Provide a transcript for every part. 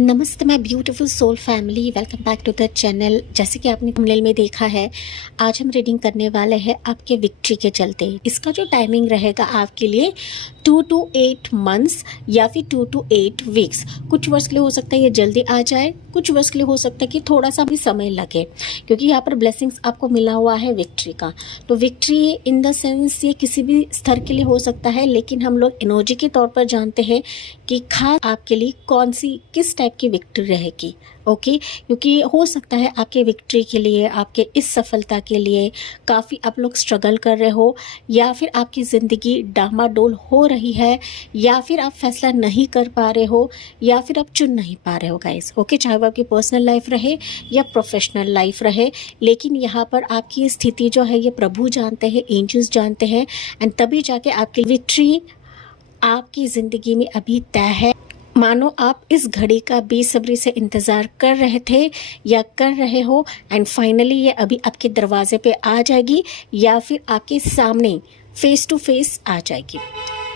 नमस्ते my beautiful soul family, welcome back to the channel. जैसे कि आपने थंबनेल में देखा है, आज हम रीडिंग करने वाले हैं आपके विक्ट्री के चलते। इसका जो टाइमिंग रहेगा आपके लिए 2 to 8 मंथ्स या फिर 2 to 8 वीक्स। कुछ वर्ष के लिए हो सकता है ये जल्दी आ जाए, कुछ वर्ष के लिए हो सकता है कि थोड़ा सा भी समय लगे, क्योंकि यहाँ पर ब्लेसिंग्स आपको मिला हुआ है विक्ट्री का। तो विक्ट्री इन द सेंस ये किसी भी स्तर के लिए हो सकता है, लेकिन हम लोग एनर्जी के तौर पर जानते हैं कि खास आपके लिए कौन सी किस टाइप की विक्ट्री रहेगी। ओके, क्योंकि हो सकता है आपके विक्ट्री के लिए, आपके इस सफलता के लिए काफ़ी आप लोग स्ट्रगल कर रहे हो, या फिर आपकी ज़िंदगी डामाडोल हो रही है, या फिर आप फैसला नहीं कर पा रहे हो, या फिर आप चुन नहीं पा रहे हो गाइस। ओके, चाहे वो आपकी पर्सनल लाइफ रहे या प्रोफेशनल लाइफ रहे, लेकिन यहाँ पर आपकी स्थिति जो है ये प्रभु जानते हैं, एंजल्स जानते हैं, एंड तभी जाके आपकी विक्ट्री आपकी ज़िंदगी में अभी तय है। मानो आप इस घड़ी का बेसब्री से इंतज़ार कर रहे थे या कर रहे हो, एंड फाइनली ये अभी आपके दरवाजे पे आ जाएगी या फिर आपके सामने फेस टू फेस आ जाएगी।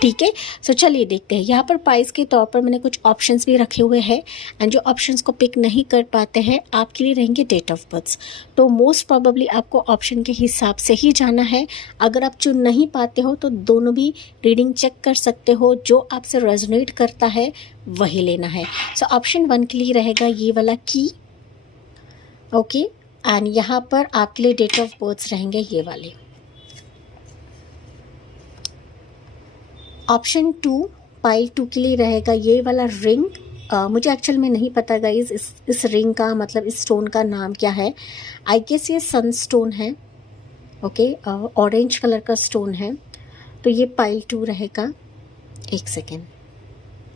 ठीक है, सो चलिए देखते हैं। यहाँ पर प्राइस के तौर पर मैंने कुछ ऑप्शंस भी रखे हुए हैं, एंड जो ऑप्शंस को पिक नहीं कर पाते हैं आपके लिए रहेंगे डेट ऑफ बर्थ। तो मोस्ट प्रोबेबली आपको ऑप्शन के हिसाब से ही जाना है। अगर आप चुन नहीं पाते हो तो दोनों भी रीडिंग चेक कर सकते हो, जो आपसे रेजोनेट करता है वही लेना है। सो ऑप्शन 1 के लिए रहेगा ये वाला की। ओके, एंड यहाँ पर आपके लिए डेट ऑफ बर्थ रहेंगे ये वाले। ऑप्शन 2 पाइल 2 के लिए रहेगा ये वाला रिंग। मुझे एक्चुअल में नहीं पता गाइज इस रिंग का मतलब इस स्टोन का नाम क्या है। आई गेस ये सन स्टोन है। ओके, ऑरेंज कलर का स्टोन है, तो ये पाइल 2 रहेगा। एक सेकेंड,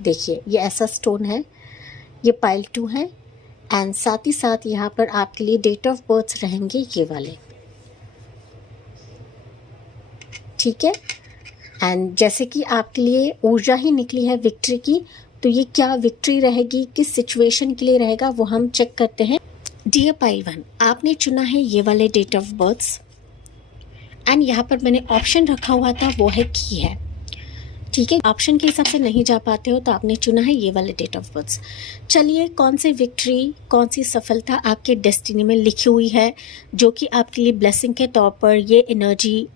देखिए ये ऐसा स्टोन है, ये पाइल 2 है, एंड साथ ही साथ यहाँ पर आपके लिए डेट ऑफ बर्थ रहेंगे ये वाले। ठीक है, एंड जैसे कि आपके लिए ऊर्जा ही निकली है विक्ट्री की, तो ये क्या विक्ट्री रहेगी, किस सिचुएशन के लिए रहेगा, वो हम चेक करते हैं। डियर पाइल 1, आपने चुना है ये वाले डेट ऑफ बर्थ, एंड यहाँ पर मैंने ऑप्शन रखा हुआ था वो है की है। ठीक है, ऑप्शन के हिसाब से नहीं जा पाते हो तो आपने चुना है ये वाले डेट ऑफ बर्थ। चलिए, कौन सी विक्ट्री, कौन सी सफलता आपके डेस्टिनी में लिखी हुई है, जो कि आपके लिए ब्लेसिंग के तौर पर ये एनर्जी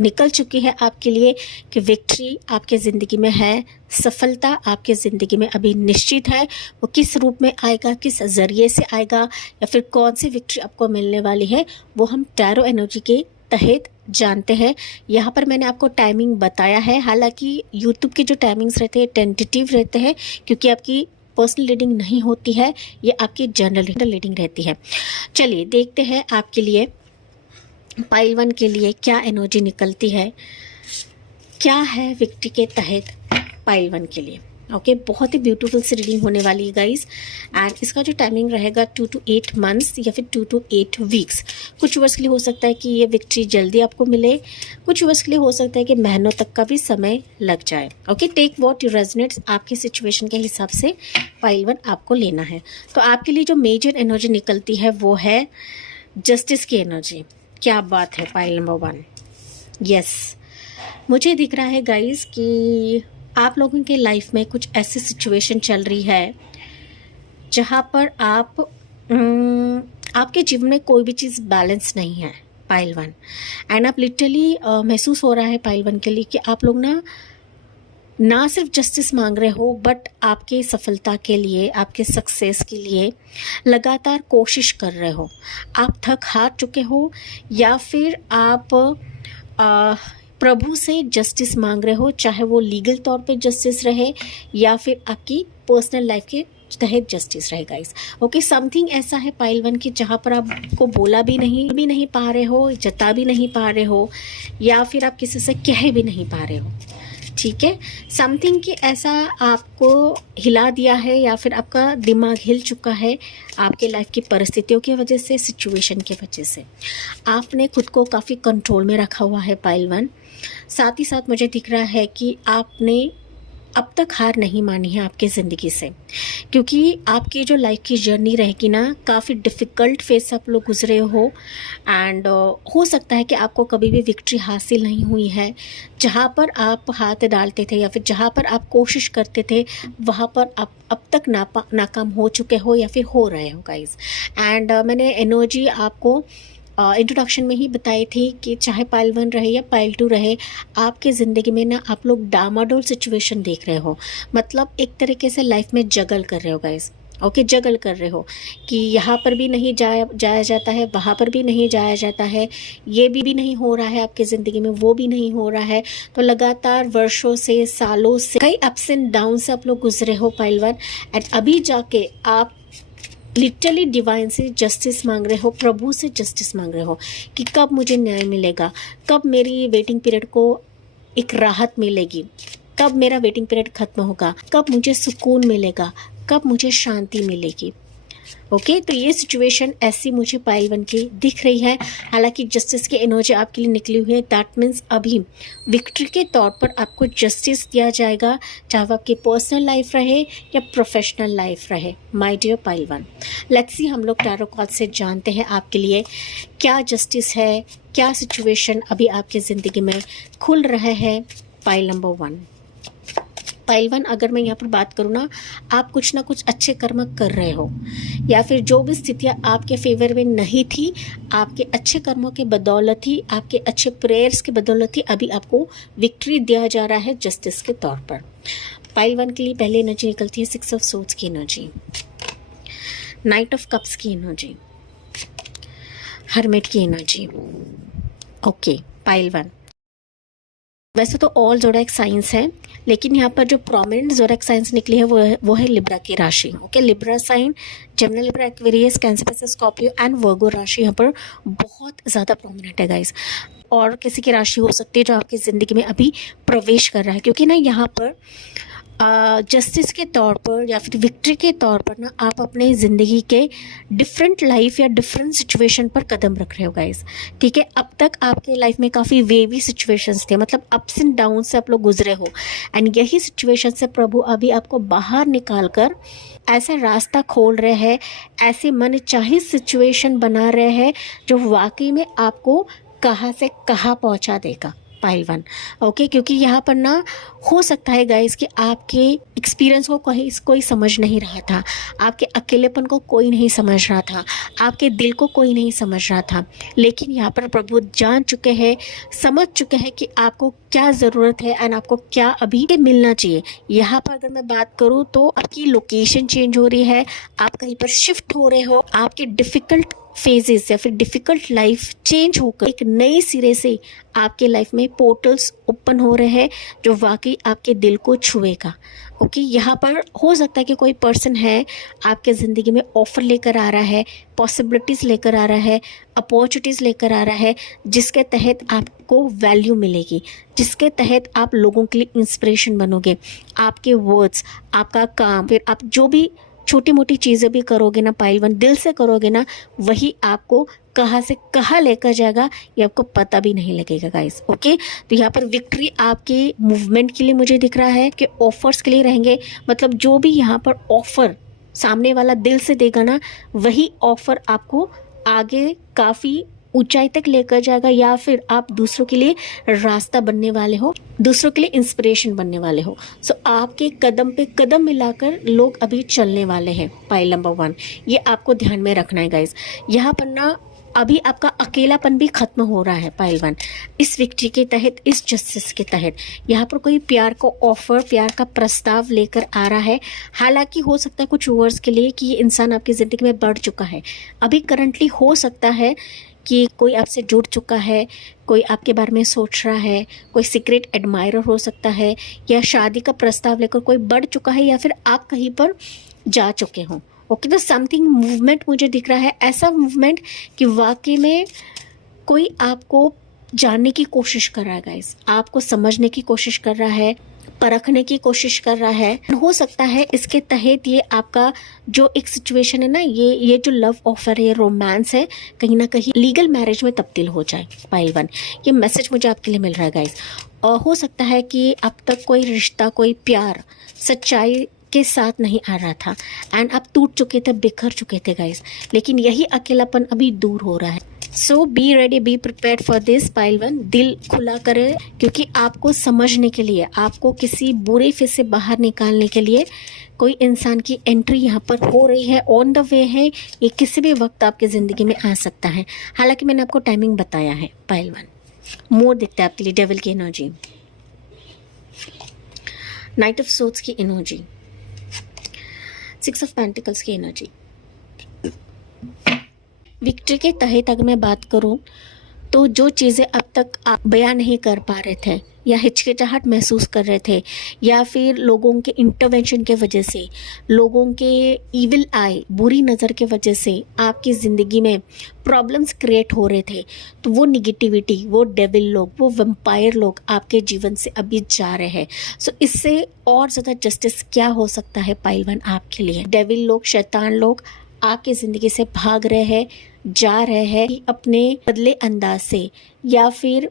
निकल चुकी है आपके लिए कि विक्ट्री आपके ज़िंदगी में है, सफलता आपके ज़िंदगी में अभी निश्चित है। वो किस रूप में आएगा, किस ज़रिए से आएगा, या फिर कौन सी विक्ट्री आपको मिलने वाली है, वो हम टैरो एनर्जी के तहत जानते हैं। यहाँ पर मैंने आपको टाइमिंग बताया है, हालांकि यूट्यूब के जो टाइमिंग्स रहते हैं टेंटेटिव रहते हैं, क्योंकि आपकी पर्सनल रीडिंग नहीं होती है, ये आपकी जनरल रीडिंग रहती है। चलिए देखते हैं आपके लिए पाइल 1 के लिए क्या एनर्जी निकलती है, क्या है विक्ट्री के तहत पाइल 1 के लिए। ओके, बहुत ही ब्यूटीफुल सी रीडिंग होने वाली है गाइस, एंड इसका जो टाइमिंग रहेगा 2 to 8 मंथ्स या फिर 2 to 8 वीक्स। कुछ वर्ष के लिए हो सकता है कि ये विक्ट्री जल्दी आपको मिले, कुछ वर्ष के लिए हो सकता है कि महीनों तक का भी समय लग जाए। Okay, take what you resonates, आपके सिचुएशन के हिसाब से पाइल 1 आपको लेना है। तो आपके लिए जो मेजर एनर्जी निकलती है वो है जस्टिस की एनर्जी। क्या बात है पाइल नंबर 1। यस, मुझे दिख रहा है गाइस कि आप लोगों के लाइफ में कुछ ऐसी सिचुएशन चल रही है जहाँ पर आपके जीवन में कोई भी चीज़ बैलेंस नहीं है पाइल 1, एंड आप लिटरली महसूस हो रहा है पाइल 1 के लिए कि आप लोग ना सिर्फ जस्टिस मांग रहे हो, बट आपके सफलता के लिए, आपके सक्सेस के लिए लगातार कोशिश कर रहे हो। आप थक हार चुके हो, या फिर आप प्रभु से जस्टिस मांग रहे हो, चाहे वो लीगल तौर पे जस्टिस रहे या फिर आपकी पर्सनल लाइफ के तहत जस्टिस रहेगा इस। ओके, समथिंग ऐसा है पाइल 1 की जहाँ पर आपको बोला भी नहीं पा रहे हो, जता भी नहीं पा रहे हो, या फिर आप किसी से कह भी नहीं पा रहे हो। ठीक है, समथिंग कि ऐसा आपको हिला दिया है, या फिर आपका दिमाग हिल चुका है आपके लाइफ की परिस्थितियों की वजह से, सिचुएशन की वजह से। आपने खुद को काफ़ी कंट्रोल में रखा हुआ है पाइल 1। साथ ही साथ मुझे दिख रहा है कि आपने अब तक हार नहीं मानी है आपकी ज़िंदगी से, क्योंकि आपकी जो लाइफ की जर्नी रहेगी ना, काफ़ी डिफ़िकल्ट फेज से आप लोग गुजरे हो। एंड हो सकता है कि आपको कभी भी विक्ट्री हासिल नहीं हुई है। जहाँ पर आप हाथ डालते थे या फिर जहाँ पर आप कोशिश करते थे, वहाँ पर आप अब तक नाकाम हो चुके हो या फिर हो रहे हो गाइस। एंड मैंने एनर्जी आपको इंट्रोडक्शन में ही बताई थी कि चाहे पाइल 1 रहे या पाइल 2 रहे, आपके ज़िंदगी में ना आप लोग डामाडोल सिचुएशन देख रहे हो। मतलब एक तरीके से लाइफ में जगल कर रहे हो गाइस। ओके, जगल कर रहे हो कि यहाँ पर भी नहीं जाया जाता है, वहाँ पर भी नहीं जाया जाता है, ये भी नहीं हो रहा है आपकी ज़िंदगी में, वो भी नहीं हो रहा है। तो लगातार वर्षों से, सालों से, कई अप्स एंड डाउन से आप लोग गुजरे हो पाइल 1। एंड अभी जाके आप लिटरली डिवाइन से जस्टिस मांग रहे हो, प्रभु से जस्टिस मांग रहे हो कि कब मुझे न्याय मिलेगा, कब मेरी वेटिंग पीरियड को एक राहत मिलेगी, कब मेरा वेटिंग पीरियड खत्म होगा, कब मुझे सुकून मिलेगा, कब मुझे शांति मिलेगी। ओके, तो ये सिचुएशन ऐसी मुझे पाइल 1 की दिख रही है। हालांकि जस्टिस की एनर्जी आपके लिए निकली हुई है। दैट मीन्स अभी विक्ट्री के तौर पर आपको जस्टिस दिया जाएगा, चाहे वो आपकी पर्सनल लाइफ रहे या प्रोफेशनल लाइफ रहे। My dear pile 1, let's see हम लोग टैरो कार्ड से जानते हैं आपके लिए क्या जस्टिस है, क्या सिचुएशन अभी आपकी ज़िंदगी में खुल रहा है। पाइल नंबर 1, पाइल 1, अगर मैं यहाँ पर बात करूँ ना, आप कुछ ना कुछ अच्छे कर्म कर रहे हो, या फिर जो भी स्थितियाँ आपके फेवर में नहीं थी, आपके अच्छे कर्मों के बदौलत ही, आपके अच्छे प्रेयर्स के बदौलत ही अभी आपको विक्ट्री दिया जा रहा है जस्टिस के तौर पर। पाइल 1 के लिए पहले एनर्जी निकलती है 6 ऑफ सोर्ड्स की एनर्जी, नाइट ऑफ कप्स की एनर्जी, हर्मिट की एनर्जी। ओके, पाइल 1, वैसे तो ऑल ज़ोडिएक साइंस है, लेकिन यहाँ पर जो प्रोमिनेंट ज़ोडिएक साइंस निकली है वो है लिब्रा की राशि। Okay, Libra sign, Gemini, Libra, Aquarius, Cancer, Pisces, Scorpio and Virgo राशि यहाँ पर बहुत ज़्यादा प्रोमिनेंट है गाइस। और किसी की राशि हो सकती है जो आपकी ज़िंदगी में अभी प्रवेश कर रहा है, क्योंकि ना यहाँ पर जस्टिस के तौर पर या फिर विक्ट्री के तौर पर ना आप अपने ज़िंदगी के डिफरेंट लाइफ या डिफरेंट सिचुएशन पर कदम रख रहे हो गाइस। ठीक है, अब तक आपके लाइफ में काफ़ी वेवी सिचुएशंस थे, मतलब अप्स एंड डाउन से आप लोग गुजरे हो। एंड यही सिचुएशन से प्रभु अभी आपको बाहर निकाल कर ऐसा रास्ता खोल रहे हैं, ऐसे मनचाही सिचुएशन बना रहे हैं जो वाकई में आपको कहाँ से कहाँ पहुँचा देगा। पाइल 1, ओके, क्योंकि यहाँ पर ना हो सकता है गाइस कि आपके एक्सपीरियंस को कोई समझ नहीं रहा था, आपके अकेलेपन को कोई नहीं समझ रहा था, आपके दिल को कोई नहीं समझ रहा था, लेकिन यहाँ पर प्रभु जान चुके हैं, समझ चुके हैं कि आपको क्या ज़रूरत है एंड आपको क्या अभी मिलना चाहिए। यहाँ पर अगर मैं बात करूँ तो आपकी लोकेशन चेंज हो रही है, आप कहीं पर शिफ्ट हो रहे हो, आपके डिफ़िकल्ट फेजेस या फिर डिफ़िकल्ट लाइफ चेंज होकर एक नए सिरे से आपके लाइफ में पोर्टल्स ओपन हो रहे हैं जो वाकई आपके दिल को छुएगा। ओके, यहाँ पर हो सकता है कि कोई पर्सन है आपके ज़िंदगी में ऑफ़र लेकर आ रहा है, पॉसिबिलिटीज़ लेकर आ रहा है, अपॉर्चुनिटीज़ लेकर आ रहा है, जिसके तहत आपको वैल्यू मिलेगी, जिसके तहत आप लोगों के लिए इंस्पिरेशन बनोगे। आपके वर्ड्स, आपका काम, फिर आप जो भी छोटी मोटी चीज़ें भी करोगे ना पाइल 1, दिल से करोगे ना, वही आपको कहाँ से कहाँ लेकर जाएगा ये आपको पता भी नहीं लगेगा गाइस। ओके, तो यहाँ पर विक्ट्री आपके मूवमेंट के लिए मुझे दिख रहा है कि ऑफर्स के लिए रहेंगे। मतलब जो भी यहाँ पर ऑफर सामने वाला दिल से देगा ना, वही ऑफर आपको आगे काफ़ी ऊंचाई तक लेकर जाएगा, या फिर आप दूसरों के लिए रास्ता बनने वाले हो, दूसरों के लिए इंस्पिरेशन बनने वाले हो। सो आपके कदम पे कदम मिलाकर लोग अभी चलने वाले हैं। पाइल नंबर 1, ये आपको ध्यान में रखना है गाइस। यहाँ पर ना अभी आपका अकेलापन भी खत्म हो रहा है पाइल 1, इस विक्ट्री के तहत, इस जस्टिस के तहत। यहाँ पर कोई प्यार को ऑफर, प्यार का प्रस्ताव लेकर आ रहा है। हालांकि हो सकता है कुछ वर्ड्स के लिए कि ये इंसान आपकी ज़िंदगी में बढ़ चुका है। अभी करंटली हो सकता है कि कोई आपसे जुड़ चुका है, कोई आपके बारे में सोच रहा है, कोई सीक्रेट एडमायरर हो सकता है, या शादी का प्रस्ताव लेकर कोई बढ़ चुका है, या फिर आप कहीं पर जा चुके हो। ओके, तो समथिंग मूवमेंट मुझे दिख रहा है, ऐसा मूवमेंट कि वाकई में कोई आपको जानने की कोशिश कर रहा है गाइस, आपको समझने की कोशिश कर रहा है, परखने की कोशिश कर रहा है। हो सकता है इसके तहत ये आपका जो एक सिचुएशन है ना, ये जो लव ऑफर है, रोमांस है, कहीं ना कहीं लीगल मैरिज में तब्दील हो जाए। पाइल 1, ये मैसेज मुझे आपके लिए मिल रहा है गाइस। हो सकता है कि अब तक कोई रिश्ता, कोई प्यार सच्चाई के साथ नहीं आ रहा था एंड आप टूट चुके थे, बिखर चुके थे गाइस, लेकिन यही अकेलापन अभी दूर हो रहा है। So be ready, be prepared for this pile 1। दिल खुला करे, क्योंकि आपको समझने के लिए, आपको किसी बुरे फेज से बाहर निकालने के लिए कोई इंसान की एंट्री यहाँ पर हो रही है, ऑन द वे है। ये किसी भी वक्त आपकी ज़िंदगी में आ सकता है। हालांकि मैंने आपको टाइमिंग बताया है। पाइल 1 मोर दिखता है आपके लिए, डेविल की एनर्जी, नाइट ऑफ सोर्ड्स की एनर्जी, 6 ऑफ पेंटिकल्स की एनर्जी। विक्ट्री के तहत अगर मैं बात करूं तो जो चीज़ें अब तक आप बयान नहीं कर पा रहे थे या हिचकिचाहट महसूस कर रहे थे, या फिर लोगों के इंटरवेंशन के वजह से, लोगों के इविल आई, बुरी नज़र के वजह से आपकी ज़िंदगी में प्रॉब्लम्स क्रिएट हो रहे थे, तो वो निगेटिविटी, वो डेविल लोग, वो वैम्पायर लोग आपके जीवन से अभी जा रहे हैं। सो इससे और ज़्यादा जस्टिस क्या हो सकता है पाइल 1 आपके लिए। डेविल लोग, शैतान लोग आपकी ज़िंदगी से भाग रहे हैं, जा रहे हैं अपने बदले अंदाज से या फिर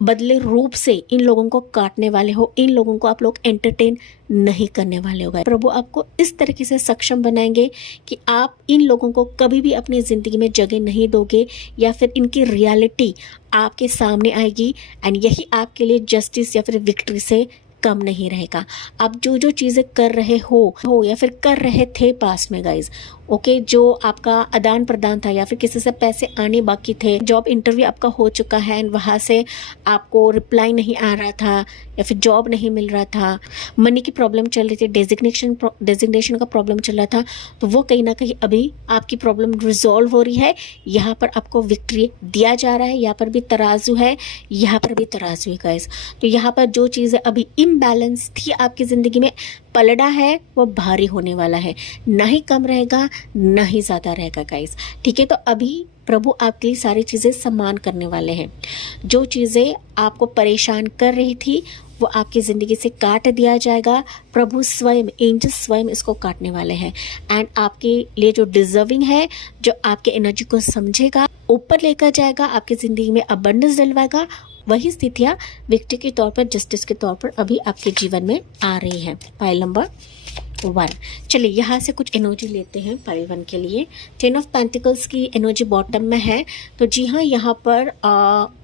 बदले रूप से। इन लोगों को काटने वाले हो, इन लोगों को आप लोग एंटरटेन नहीं करने वाले हो। प्रभु आपको इस तरीके से सक्षम बनाएंगे कि आप इन लोगों को कभी भी अपनी ज़िंदगी में जगह नहीं दोगे, या फिर इनकी रियलिटी आपके सामने आएगी एंड यही आपके लिए जस्टिस या फिर विक्ट्री से कम नहीं रहेगा। आप जो जो चीज़ें कर रहे हो या फिर कर रहे थे पास में गाइज, ओके, जो आपका आदान प्रदान था या फिर किसी से पैसे आने बाकी थे, जॉब इंटरव्यू आपका हो चुका है एंड वहाँ से आपको रिप्लाई नहीं आ रहा था या फिर जॉब नहीं मिल रहा था, मनी की प्रॉब्लम चल रही थी, डेजिग्नेशन का प्रॉब्लम चल रहा था, तो वो कहीं ना कहीं अभी आपकी प्रॉब्लम रिजॉल्व हो रही है। यहाँ पर आपको विक्ट्री दिया जा रहा है। यहाँ पर भी तराजू है, यहाँ पर भी तराजू है गाइस। तो यहाँ पर जो चीज़ें अभी इम्बैलेंस थी आपकी ज़िंदगी में, पलड़ा है, वो भारी होने वाला है, ना ही कम रहेगा ना ही ज़्यादा रहेगा गाइस। ठीक है, तो अभी प्रभु आपके लिए सारी चीज़ें समान करने वाले हैं। जो चीज़ें आपको परेशान कर रही थी वो आपकी ज़िंदगी से काट दिया जाएगा। प्रभु स्वयं, एंजल स्वयं इसको काटने वाले हैं एंड आपके लिए जो डिजर्विंग है, जो आपके एनर्जी को समझेगा, ऊपर लेकर जाएगा, आपकी ज़िंदगी में अबंडेंस दिलवाएगा, वही स्थितियाँ विक्ट्री के तौर पर, जस्टिस के तौर पर अभी आपके जीवन में आ रही है। Pile number 1। चलिए यहाँ से कुछ एनर्जी लेते हैं पाइल 1 के लिए। 10 ऑफ पेंटिकल्स की एनर्जी बॉटम में है, तो जी हाँ, यहाँ पर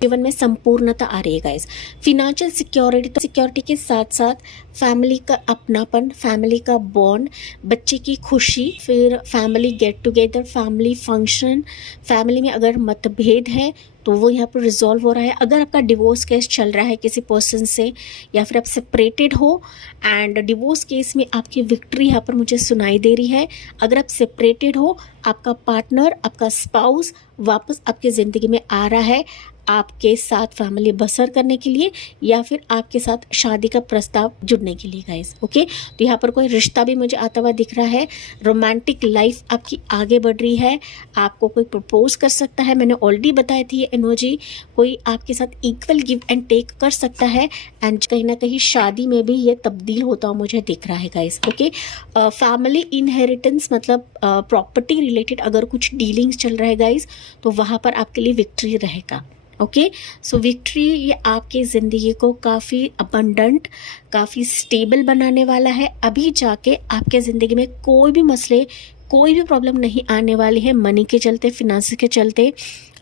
जीवन में संपूर्णता आ रही है गाइस। फिनेंशियल सिक्योरिटी, तो सिक्योरिटी के साथ साथ फैमिली का अपनापन, फैमिली का बॉन्ड, बच्चे की खुशी, फिर family get together, family function, family में अगर मतभेद है तो वो यहाँ पर रिजॉल्व हो रहा है। अगर आपका डिवोर्स केस चल रहा है किसी पर्सन से, या फिर आप सेपरेटेड हो एंड डिवोर्स केस में आपकी विक्ट्री यहाँ पर मुझे सुनाई दे रही है। अगर आप सेपरेटेड हो, आपका पार्टनर, आपका स्पाउस वापस आपकी ज़िंदगी में आ रहा है आपके साथ फैमिली बसर करने के लिए, या फिर आपके साथ शादी का प्रस्ताव जुड़ने के लिए गाइस। ओके, तो यहाँ पर कोई रिश्ता भी मुझे आता हुआ दिख रहा है। रोमांटिक लाइफ आपकी आगे बढ़ रही है, आपको कोई प्रपोज कर सकता है, मैंने ऑलरेडी बताई थी ये एनर्जी। कोई आपके साथ इक्वल गिव एंड टेक कर सकता है एंड कहीं ना कहीं शादी में भी ये तब्दील होता हुआ मुझे दिख रहा है गाइस। ओके, फैमिली इनहेरिटेंस मतलब प्रॉपर्टी रिलेटेड अगर कुछ डीलिंग्स चल रहा है गाइस, तो वहाँ पर आपके लिए विक्ट्री रहेगा। ओके, सो विक्ट्री ये आपकी ज़िंदगी को काफ़ी अबंडेंट, काफ़ी स्टेबल बनाने वाला है। अभी जाके आपके ज़िंदगी में कोई भी मसले, कोई भी प्रॉब्लम नहीं आने वाली है, मनी के चलते, फिनेंस के चलते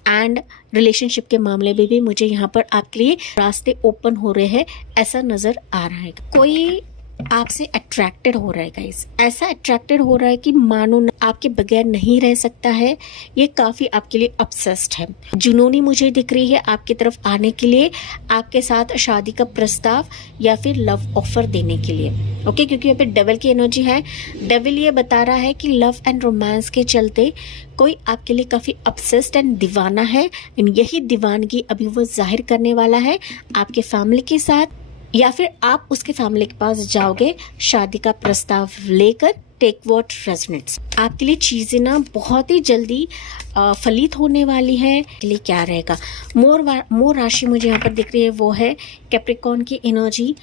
एंड रिलेशनशिप के मामले में भी मुझे यहाँ पर आपके लिए रास्ते ओपन हो रहे हैं, ऐसा नज़र आ रहा है। कोई आपसे अट्रैक्टेड हो रहा है गाइस, ऐसा अट्रैक्टेड हो रहा है कि मानो आपके बगैर नहीं रह सकता है। ये काफ़ी आपके लिए ऑब्सेस्ड है, जुनूनी मुझे दिख रही है आपकी तरफ आने के लिए, आपके साथ शादी का प्रस्ताव या फिर लव ऑफर देने के लिए। ओके, क्योंकि यहाँ पे डेविल की एनर्जी है। डेविल ये बता रहा है कि लव एंड रोमांस के चलते कोई आपके लिए काफ़ी ऑब्सेस्ड एंड दीवाना है एंड यही दीवानगी अभी वो जाहिर करने वाला है आपके फैमिली के साथ, या फिर आप उसके फैमिली के पास जाओगे शादी का प्रस्ताव लेकर। टेक व्हाट रेजोनेट्स, आपके लिए चीज़ें ना बहुत ही जल्दी फलित होने वाली है। के लिए क्या रहेगा, मोर राशि मुझे यहाँ पर दिख रही है, वो है कैप्रिकॉर्न की एनर्जी।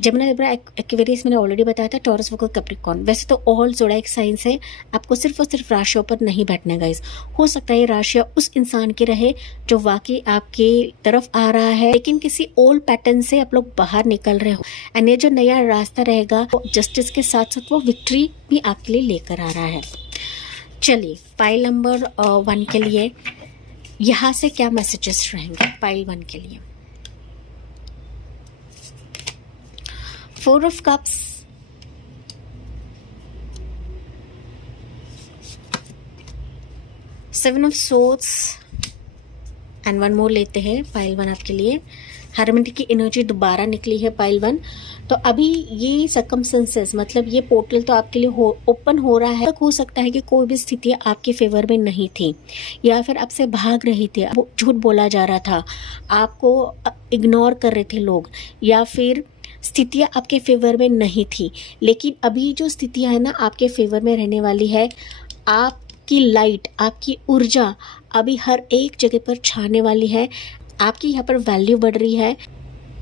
जेमिनी, लिब्रा, एक्वेरियस मैंने ऑलरेडी बताया था, टॉरस, वर्गो, कैप्रिकॉर्न। वैसे तो ऑल ज़ोडिएक साइंस है, आपको सिर्फ और सिर्फ राशियों पर नहीं बैठना है गाइस। हो सकता है ये राशियाँ उस इंसान की रहे जो वाकई आपकी तरफ आ रहा है, लेकिन किसी ओल्ड पैटर्न से आप लोग बाहर निकल रहे हो। एंड ये जो नया रास्ता रहेगा वो जस्टिस के साथ साथ वो विक्ट्री भी आपके लिए लेकर आ रहा है। चलिए पाइल नंबर 1 के लिए यहाँ से क्या मैसेजेस रहेंगे पाइल 1 के लिए। 4 of cups, 7 of swords and 1 मोर लेते हैं पाइल 1 आपके लिए। हरमंडी की एनर्जी दोबारा निकली है पाइल 1। तो अभी ये सर्कमस्टेंसेस, मतलब ये पोर्टल तो आपके लिए ओपन हो रहा है। हो सकता है कि कोई भी स्थिति आपके फेवर में नहीं थी, या फिर आपसे भाग रही थी, झूठ बोला जा रहा था, आपको इग्नोर कर रहे थे लोग, या फिर स्थितियाँ आपके फेवर में नहीं थी। लेकिन अभी जो स्थितियाँ है ना आपके फेवर में रहने वाली है। आपकी लाइट, आपकी ऊर्जा अभी हर एक जगह पर छाने वाली है। आपकी यहाँ पर वैल्यू बढ़ रही है,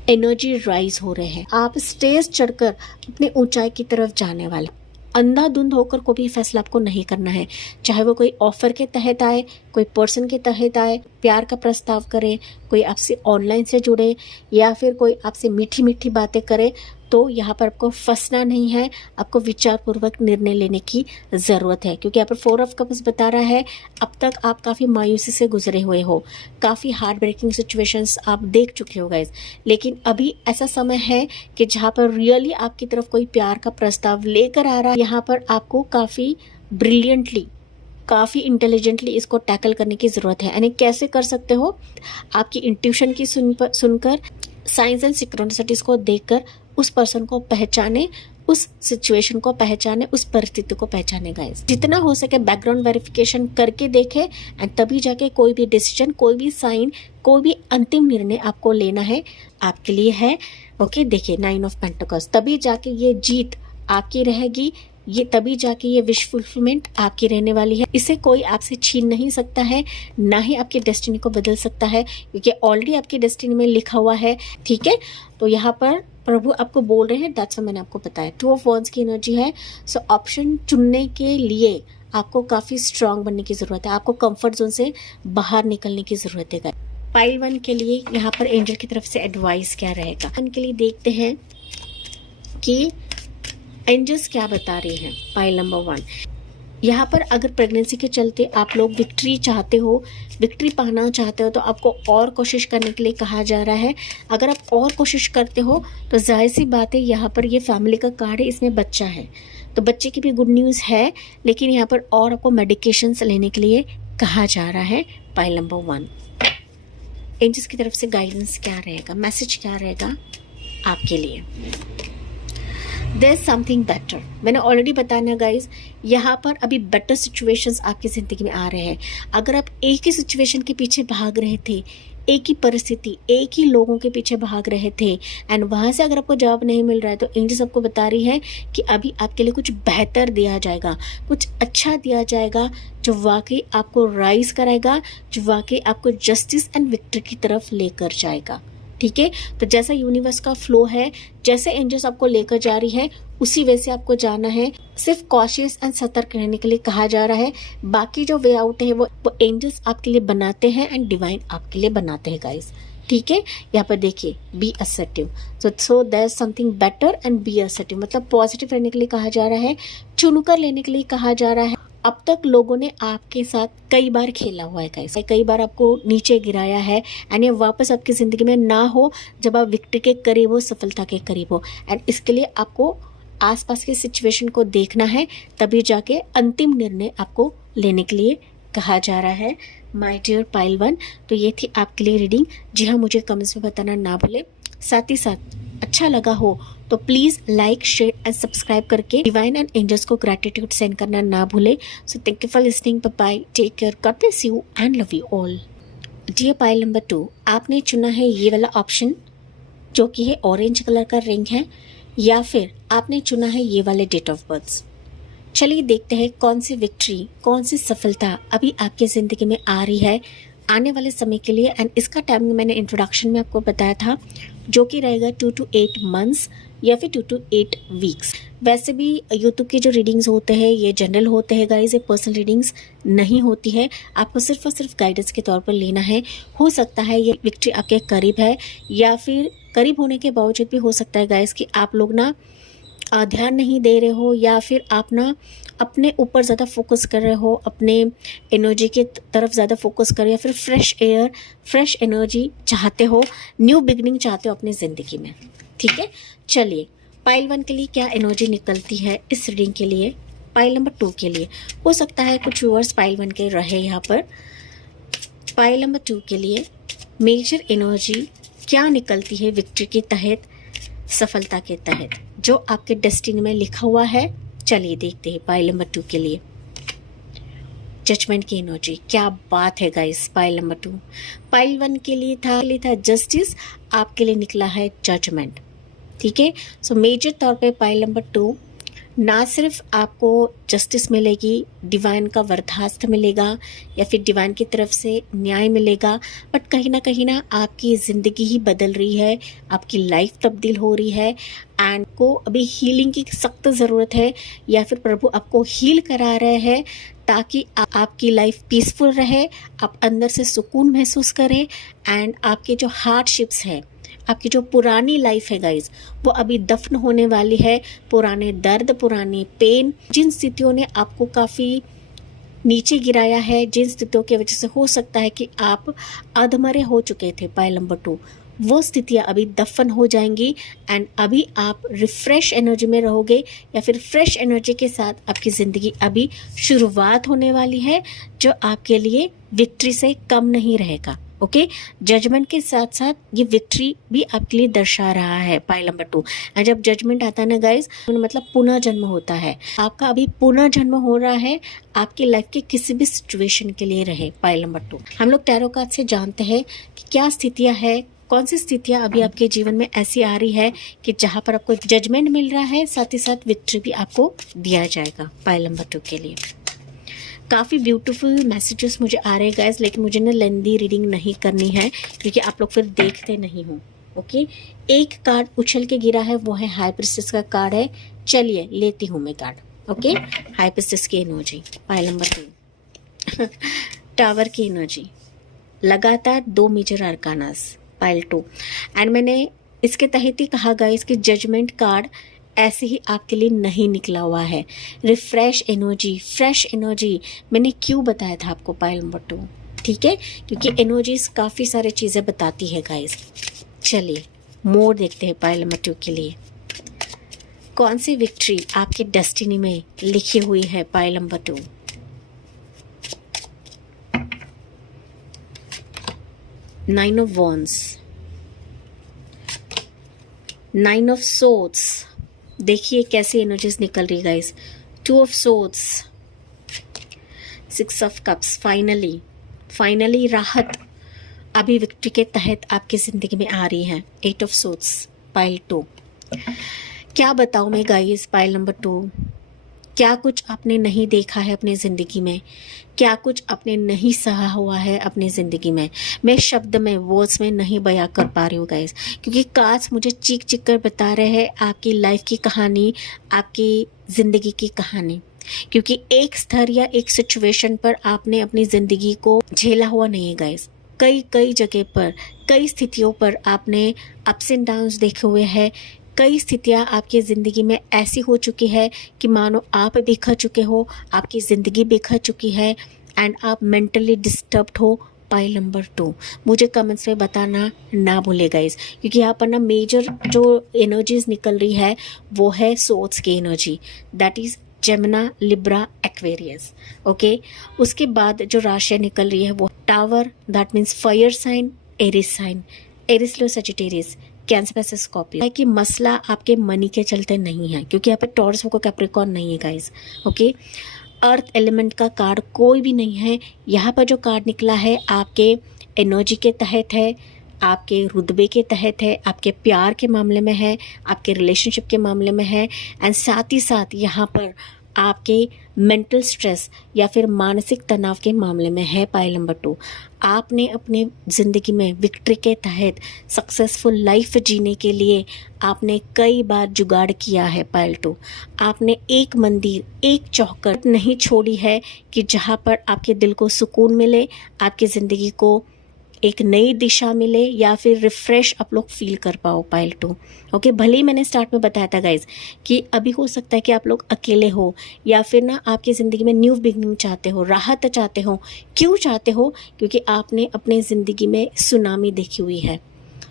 एनर्जी राइज हो रहे हैं। आप स्टेज चढ़कर अपनी ऊंचाई की तरफ जाने वाले। अंधाधुंध होकर कोई भी फैसला आपको नहीं करना है, चाहे वो कोई ऑफर के तहत आए, कोई पर्सन के तहत आए, प्यार का प्रस्ताव करे, कोई आपसे ऑनलाइन से जुड़े, या फिर कोई आपसे मीठी मीठी बातें करे। तो यहाँ पर आपको फंसना नहीं है, आपको विचारपूर्वक निर्णय लेने की ज़रूरत है, क्योंकि यहाँ पर 4 ऑफ कप्स बता रहा है अब तक आप काफ़ी मायूसी से गुजरे हुए हो, काफ़ी हार्ट ब्रेकिंग सिचुएशंस आप देख चुके हो गाइस। लेकिन अभी ऐसा समय है कि जहाँ पर रियली आपकी तरफ कोई प्यार का प्रस्ताव लेकर आ रहा है। यहाँ पर आपको काफ़ी ब्रिलियंटली, काफ़ी इंटेलिजेंटली इसको टैकल करने की ज़रूरत है। यानी कैसे कर सकते हो, आपकी इंट्यूशन की सुनकर, साइंस एंड सिक्रोनिसिटीज़ को देखकर उस पर्सन को पहचाने, उस सिचुएशन को पहचाने, उस परिस्थिति को पहचाने गाइस। जितना हो सके बैकग्राउंड वेरिफिकेशन करके देखे, एंड तभी जाके कोई भी डिसीजन, कोई भी साइन, कोई भी अंतिम निर्णय आपको लेना है, आपके लिए है। ओके, देखिए 9 ऑफ पेंटिकल्स, तभी जाके ये जीत आपकी रहेगी, ये तभी जाके ये विश फुलफिलमेंट आपकी रहने वाली है। इसे कोई आपसे छीन नहीं सकता है, ना ही आपकी डेस्टिनी को बदल सकता है, क्योंकि ऑलरेडी आपकी डेस्टिनी में लिखा हुआ है। ठीक है, तो यहाँ पर प्रभु आपको बोल रहे हैं, दैट्स मैंने आपको बताया। 2 ऑफ वॉन्ड्स की एनर्जी है। सो ऑप्शन चुनने के लिए आपको काफ़ी स्ट्रांग बनने की ज़रूरत है, आपको कंफर्ट जोन से बाहर निकलने की ज़रूरत है। पाइल 1 के लिए यहाँ पर एंजल की तरफ से एडवाइस क्या रहेगा उनके लिए, देखते हैं कि एंजल्स क्या बता रहे हैं। पाइल नंबर 1, यहाँ पर अगर प्रेगनेंसी के चलते आप लोग विक्ट्री चाहते हो, विक्ट्री पाना चाहते हो, तो आपको और कोशिश करने के लिए कहा जा रहा है। अगर आप और कोशिश करते हो तो जाहिर सी बात है, यहाँ पर ये फैमिली का कार्ड है, इसमें बच्चा है, तो बच्चे की भी गुड न्यूज़ है। लेकिन यहाँ पर और आपको मेडिकेशंस लेने के लिए कहा जा रहा है। पाइल नंबर 1, एंजल्स की तरफ से गाइडेंस क्या रहेगा, मैसेज क्या रहेगा आपके लिए। There's something better, मैंने ऑलरेडी बताया ना गाइज, यहाँ पर अभी बेटर सिचुएशंस आपकी ज़िंदगी में आ रहे हैं। अगर आप एक ही सिचुएशन के पीछे भाग रहे थे, एक ही परिस्थिति, एक ही लोगों के pीछे भाग रहे थे, एंड वहाँ से अगर आपको जवाब नहीं मिल रहा है, तो एंजल्स आपको बता रही है कि अभी आपके लिए कुछ बेहतर दिया जाएगा, कुछ अच्छा दिया जाएगा, जो वाकई आपको राइज कराएगा, जो वाकई आपको जस्टिस एंड विक्ट्री की तरफ लेकर जाएगा। ठीक है, तो जैसा यूनिवर्स का फ्लो है, जैसे एंजल्स आपको लेकर जा रही है, उसी वे से आपको जाना है। सिर्फ कॉशियस एंड सतर्क रहने के लिए कहा जा रहा है। बाकी जो वे आउट है वो एंजल्स आपके लिए बनाते हैं, एंड डिवाइन आपके लिए बनाते हैं गाइस। ठीक है, यहाँ पर देखिए, be assertive, so there is something better and be assertive, मतलब पॉजिटिव रहने के लिए कहा जा रहा है, चुनकर लेने के लिए कहा जा रहा है। अब तक लोगों ने आपके साथ कई बार खेला हुआ है गाइस, कई बार आपको नीचे गिराया है, एंड ये वापस आपकी ज़िंदगी में ना हो, जब आप विक्ट्री के करीब हो, सफलता के करीब हो। एंड इसके लिए आपको आसपास की सिचुएशन को देखना है, तभी जाके अंतिम निर्णय आपको लेने के लिए कहा जा रहा है। माय डियर पाइल 1, तो ये थी आपके लिए रीडिंग। जी हाँ, मुझे कमेंट्स में बताना ना भूले। साथ ही साथ अच्छा लगा हो तो please like, share and subscribe करके डिवाइन एंड एंजल्स को ग्रैटिट्यूड सेंड करना ना भूले। So thank you for listening, bye bye, take care, God bless you and love you all. Dear pile number 2, आपने चुना है ये वाला ऑप्शन, जो कि है ऑरेंज कलर का रिंग है, या फिर आपने चुना है ये वाले डेट ऑफ बर्थ। चलिए देखते हैं कौन सी विक्ट्री, कौन सी सफलता अभी आपकी ज़िंदगी में आ रही है आने वाले समय के लिए। एंड इसका टाइमिंग मैंने इंट्रोडक्शन में आपको बताया था, जो कि रहेगा 2 to 8 months, या फिर 2 to 8 वीक्स। वैसे भी यूट्यूब के जो रीडिंग्स होते हैं ये जनरल होते हैं गाइस, ये पर्सनल रीडिंग्स नहीं होती है। आपको सिर्फ और सिर्फ गाइडेंस के तौर पर लेना है। हो सकता है ये विक्ट्री आपके करीब है, या फिर करीब होने के बावजूद भी हो सकता है गाइस कि आप लोग ना ध्यान नहीं दे रहे हो, या फिर आप ना अपने ऊपर ज़्यादा फोकस कर रहे हो, अपने एनर्जी की तरफ ज़्यादा फोकस कर रहे हो, या फिर फ्रेश एयर, फ्रेश एनर्जी चाहते हो, न्यू बिगनिंग चाहते हो अपनी ज़िंदगी में। ठीक है, चलिए पाइल 1 के लिए क्या एनर्जी निकलती है इस रीडिंग के लिए, पाइल नंबर 2 के लिए। हो सकता है कुछ व्यूअर्स पाइल 1 के रहे यहाँ पर। पाइल नंबर 2 के लिए मेजर एनर्जी क्या निकलती है विक्ट्री के तहत, सफलता के तहत, जो आपके डेस्टिनी में लिखा हुआ है। चलिए देखते हैं पाइल नंबर 2 के लिए जजमेंट की एनर्जी। क्या बात है गाइस, पाइल नंबर 2। पाइल 1 के लिए था जस्टिस, आपके लिए निकला है जजमेंट। ठीक है, सो मेजर तौर पे पाइल नंबर 2 ना सिर्फ आपको जस्टिस मिलेगी, डिवाइन का वरदास्त मिलेगा, या फिर डिवाइन की तरफ से न्याय मिलेगा, बट कहीं ना आपकी ज़िंदगी ही बदल रही है, आपकी लाइफ तब्दील हो रही है, एंड को अभी हीलिंग की सख्त ज़रूरत है, या फिर प्रभु आपको हील करा रहे हैं ताकि आपकी लाइफ पीसफुल रहे, आप अंदर से सुकून महसूस करें, एंड आपके जो हार्डशिप्स हैं, आपकी जो पुरानी लाइफ है गाइज, वो अभी दफन होने वाली है। पुराने दर्द, पुराने पेन, जिन स्थितियों ने आपको काफ़ी नीचे गिराया है, जिन स्थितियों की वजह से हो सकता है कि आप अधमरे हो चुके थे पाइल नंबर 2, वो स्थितियाँ अभी दफन हो जाएंगी, एंड अभी आप रिफ्रेश एनर्जी में रहोगे, या फिर फ्रेश एनर्जी के साथ आपकी ज़िंदगी अभी शुरुआत होने वाली है, जो आपके लिए विक्ट्री से कम नहीं रहेगा। ओके, जजमेंट के साथ साथ ये विक्ट्री भी आपके लिए दर्शा रहा है पाइल नंबर 2। और जब जजमेंट आता है ना गाइज, मतलब पुनः जन्म होता है, आपका अभी पुनः जन्म हो रहा है आपकी लाइफ के किसी भी सिचुएशन के लिए रहे। पाइल नंबर 2 हम लोग टैरो कार्ड से जानते हैं कि क्या स्थितियाँ है, कौन सी स्थितियाँ अभी आपके जीवन में ऐसी आ रही है कि जहाँ पर आपको जजमेंट मिल रहा है, साथ ही साथ विक्ट्री भी आपको दिया जाएगा पाइल नंबर 2 के लिए। काफ़ी ब्यूटीफुल मैसेजेस मुझे आ रहे हैं गाइस, लेकिन मुझे ना लेंदी रीडिंग नहीं करनी है क्योंकि आप लोग फिर देखते नहीं हो। ओके, एक कार्ड उछल के गिरा है, वो है हाई प्रिस्टेस का कार्ड है। चलिए लेती हूँ मैं कार्ड। ओके, हाई प्रिस्टेस की एनर्जी पाइल नंबर 2। टावर की एनर्जी, लगातार 2 मेजर आर्कानास पाइल 2, एंड मैंने इसके तहत ही कहा गाइस कि जजमेंट कार्ड ऐसे ही आपके लिए नहीं निकला हुआ है। रिफ्रेश एनर्जी, फ्रेश एनर्जी मैंने क्यों बताया था आपको पाइल नंबर 2, ठीक है, क्योंकि एनर्जीज काफ़ी सारी चीज़ें बताती है गाइस। चलिए मोर देखते हैं पाइल नंबर 2 के लिए। कौन सी विक्ट्री आपके डेस्टिनी में लिखी हुई है pile number 2। Nine of wands, nine of swords, देखिए कैसी एनर्जीज निकल रही guys. 2 of swords, 6 of cups, finally राहत अभी विक्ट्री के तहत आपकी ज़िंदगी में आ रही है। 8 ऑफ सोर्ड्स पाइल 2। क्या बताऊँ मैं गाइस पाइल नंबर 2, क्या कुछ आपने नहीं देखा है अपनी ज़िंदगी में, क्या कुछ आपने नहीं सहा हुआ है अपनी ज़िंदगी में। मैं शब्द में, वर्ड्स में नहीं बयां कर पा रही हूँ गाइस, क्योंकि कार्ड्स मुझे चीख चीख कर बता रहे हैं आपकी लाइफ की कहानी, आपकी ज़िंदगी की कहानी। क्योंकि एक स्तर या एक सिचुएशन पर आपने अपनी ज़िंदगी को झेला हुआ नहीं है गाइस। कई जगह पर, कई स्थितियों पर आपने अप्स एंड डाउन्स देखे हुए हैं। कई स्थितियाँ आपकी ज़िंदगी में ऐसी हो चुकी है कि मानो आप बिखर चुके हो, आपकी ज़िंदगी बिखर चुकी है, एंड आप मेंटली डिस्टर्ब्ड हो पाइल नंबर 2। मुझे कमेंट्स में बताना ना भूले गाइस, क्योंकि यहाँ पर ना मेजर जो एनर्जीज निकल रही है वो है सोर्ड्स की energy, that is Gemini, Libra, Aquarius. Okay, उसके बाद जो राशियाँ निकल रही है वो tower, that means fire sign, Aries sign, Aries लो सजिटेरियस, कैंसर से स्कॉर्पियो। है कि मसला आपके मनी के चलते नहीं है, क्योंकि यहाँ पे टॉरस को कैप्रिकॉर्न नहीं है गाइस। ओके, अर्थ एलिमेंट का कार्ड कोई भी नहीं है। यहाँ पर जो कार्ड निकला है आपके एनर्जी के तहत है, आपके रुतबे के तहत है, आपके प्यार के मामले में है, आपके रिलेशनशिप के मामले में है, एंड साथ ही साथ यहाँ पर आपके मेंटल स्ट्रेस या फिर मानसिक तनाव के मामले में है पाइल नंबर 2। आपने अपने ज़िंदगी में विक्ट्री के तहत सक्सेसफुल लाइफ जीने के लिए आपने कई बार जुगाड़ किया है पाइल 2। आपने एक मंदिर, एक चौखट नहीं छोड़ी है कि जहाँ पर आपके दिल को सुकून मिले, आपकी ज़िंदगी को एक नई दिशा मिले या फिर रिफ्रेश आप लोग फील कर पाओ पाइल 2। ओके, भले ही मैंने स्टार्ट में बताया था गाइज कि अभी हो सकता है कि आप लोग अकेले हो या फिर ना आपकी ज़िंदगी में न्यू बिगनिंग चाहते हो, राहत चाहते हो। क्यों चाहते हो? क्योंकि आपने अपने ज़िंदगी में सुनामी देखी हुई है।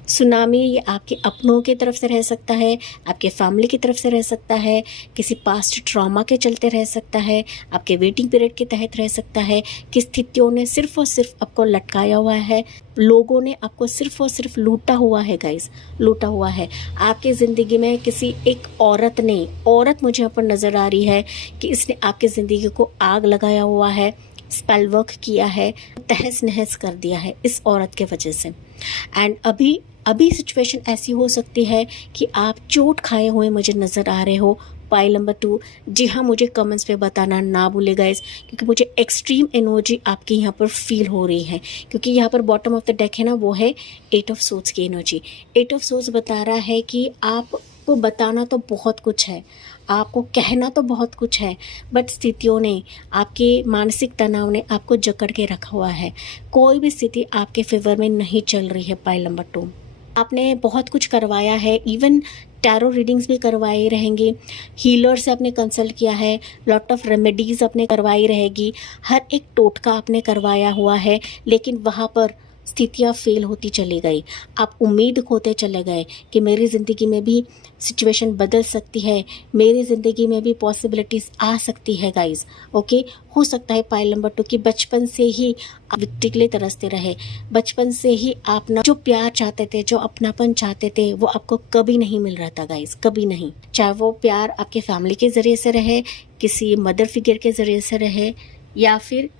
सुनामी ये आपके अपनों की तरफ से रह सकता है, आपके फैमिली की तरफ से रह सकता है, किसी पास्ट ट्रॉमा के चलते रह सकता है, आपके वेटिंग पीरियड के तहत रह सकता है, कि स्थितियों ने सिर्फ और सिर्फ आपको लटकाया हुआ है, लोगों ने आपको सिर्फ और सिर्फ लूटा हुआ है गाइस, लूटा हुआ है। आपकी ज़िंदगी में किसी एक औरत मुझे यहाँ पर नज़र आ रही है कि इसने आपकी ज़िंदगी को आग लगाया हुआ है, स्पेल वर्क किया है, तहस नहस कर दिया है इस औरत के वजह से। एंड अभी सिचुएशन ऐसी हो सकती है कि आप चोट खाए हुए मुझे नज़र आ रहे हो पाइल नंबर 2। जी हाँ, मुझे कमेंट्स पे बताना ना भूले गाइस, क्योंकि मुझे एक्सट्रीम एनर्जी आपके यहाँ पर फील हो रही है। क्योंकि यहाँ पर बॉटम ऑफ द डेक है ना, वो है 8 ऑफ सोर्ड्स की एनर्जी। 8 ऑफ सोर्ड्स बता रहा है कि आपको बताना तो बहुत कुछ है, आपको कहना तो बहुत कुछ है, बट स्थितियों ने, आपके मानसिक तनाव ने आपको जकड़ के रखा हुआ है। कोई भी स्थिति आपके फेवर में नहीं चल रही है पाइल नंबर 2। आपने बहुत कुछ करवाया है, इवन टैरो रीडिंग्स भी करवाई रहेंगी, हीलर से आपने कंसल्ट किया है, लॉट ऑफ रेमेडीज़ आपने करवाई रहेगी, हर एक टोटका आपने करवाया हुआ है, लेकिन वहाँ पर स्थितियाँ फेल होती चली गई। आप उम्मीद खोते चले गए कि मेरी ज़िंदगी में भी सिचुएशन बदल सकती है, मेरी ज़िंदगी में भी पॉसिबिलिटीज़ आ सकती है गाइस। ओके, हो सकता है पाइल नंबर 2 की बचपन से ही आप विक्ट्री के लिए तरसते रहे, बचपन से ही आप ना जो प्यार चाहते थे, जो अपनापन चाहते थे, वो आपको कभी नहीं मिल रहा था गाइस, कभी नहीं। चाहे वो प्यार आपके फैमिली के ज़रिए से रहे, किसी मदर फिगर के ज़रिए से रहे, या फिर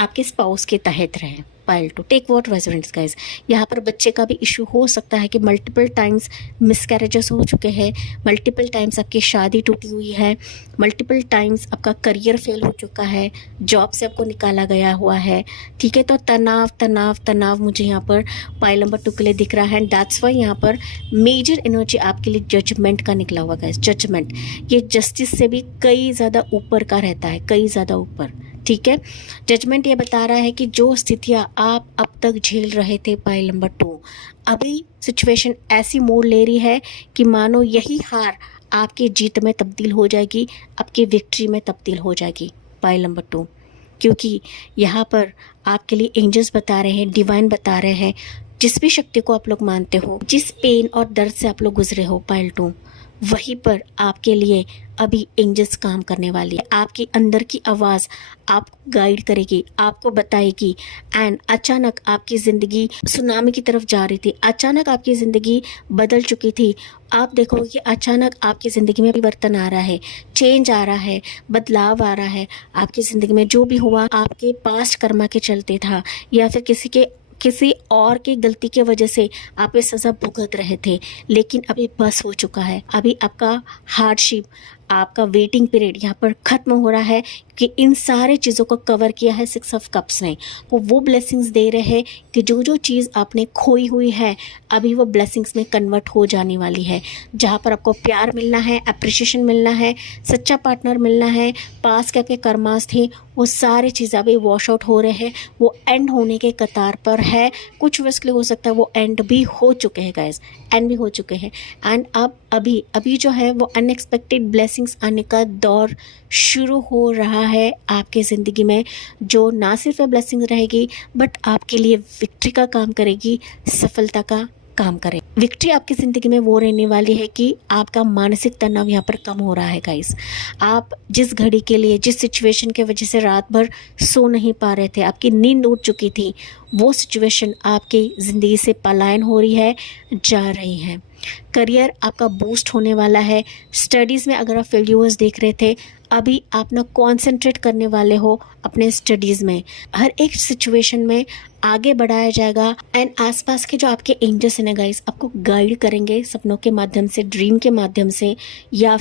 आपके स्पाउस के तहत रहे। Pile 2, take what resonates guys. यहाँ पर बच्चे का भी इशू हो सकता है कि मल्टीपल टाइम्स मिसकैरेजेस हो चुके हैं, मल्टीपल टाइम्स आपकी शादी टूटी हुई है, मल्टीपल टाइम्स आपका करियर फेल हो चुका है, जॉब से आपको निकाला गया हुआ है। ठीक है, तो तनाव तनाव तनाव मुझे यहाँ पर पाइल नंबर 2 के लिए दिख रहा है। एंड दैट्स वाई यहाँ पर मेजर एनर्जी आपके लिए जजमेंट का निकला हुआ गाइस। जजमेंट ये जस्टिस से भी कई ज़्यादा ऊपर का रहता है, कई ज़्यादा ऊपर। ठीक है, जजमेंट ये बता रहा है कि जो स्थितियाँ आप अब तक झेल रहे थे पाइल नंबर 2, अभी सिचुएशन ऐसी मोड़ ले रही है कि मानो यही हार आपकी जीत में तब्दील हो जाएगी, आपकी विक्ट्री में तब्दील हो जाएगी पाइल नंबर 2। क्योंकि यहाँ पर आपके लिए एंजल्स बता रहे हैं, डिवाइन बता रहे हैं, जिस भी शक्ति को आप लोग मानते हो, जिस पेन और दर्द से आप लोग गुजरे हो पाइल 2, वहीं पर आपके लिए अभी एंजल्स काम करने वाली है। आपकी अंदर की आवाज़ आपको गाइड करेगी, आपको बताएगी। एंड अचानक आपकी ज़िंदगी सुनामी की तरफ जा रही थी, अचानक आपकी ज़िंदगी बदल चुकी थी। आप देखोगे कि अचानक आपकी ज़िंदगी में परिवर्तन आ रहा है, चेंज आ रहा है, बदलाव आ रहा है। आपकी ज़िंदगी में जो भी हुआ आपके पास्ट कर्मा के चलते था, या फिर किसी और की गलती की वजह से आप ये सज़ा भुगत रहे थे, लेकिन अभी बस हो चुका है। अभी आपका हार्डशिप, आपका वेटिंग पीरियड यहाँ पर ख़त्म हो रहा है, कि इन सारे चीज़ों को कवर किया है 6 ऑफ कप्स ने। वो ब्लेसिंग्स दे रहे हैं कि जो चीज़ आपने खोई हुई है, अभी वो ब्लेसिंग्स में कन्वर्ट हो जाने वाली है। जहाँ पर आपको प्यार मिलना है, अप्रिशिएशन मिलना है, सच्चा पार्टनर मिलना है, पास के आपके कर्मास थे, वो सारी चीज़ें अभी वॉश आउट हो रहे हैं, वो एंड होने के कतार पर है। कुछ वर्ष के लिए हो सकता है वो एंड भी हो चुके हैं गाइस, एंड भी हो चुके हैं। एंड अब अभी जो है वो अनएक्सपेक्टेड ब्लेसिंग्स आने का दौर शुरू हो रहा है आपके ज़िंदगी में, जो ना सिर्फ ब्लेसिंग्स रहेगी बट आपके लिए विक्ट्री का काम करेगी, सफलता का काम करे। विक्ट्री आपकी ज़िंदगी में वो रहने वाली है कि आपका मानसिक तनाव यहाँ पर कम हो रहा है गाइस। आप जिस घड़ी के लिए, जिस सिचुएशन के वजह से रात भर सो नहीं पा रहे थे, आपकी नींद उड़ चुकी थी, वो सिचुएशन आपकी ज़िंदगी से पलायन हो रही है, जा रही है। करियर आपका बूस्ट होने वाला है। स्टडीज़ में अगर आप फेल्यूर्स देख रहे थे, अभी आप ना कॉन्सेंट्रेट करने वाले हो अपने स्टडीज़ में। हर एक सिचुएशन में आगे बढ़ाया जाएगा। एंड आसपास के जो आपके एंजल्स हैं ना गाइस, आपको गाइड करेंगे सपनों के माध्यम से, ड्रीम के माध्यम से, या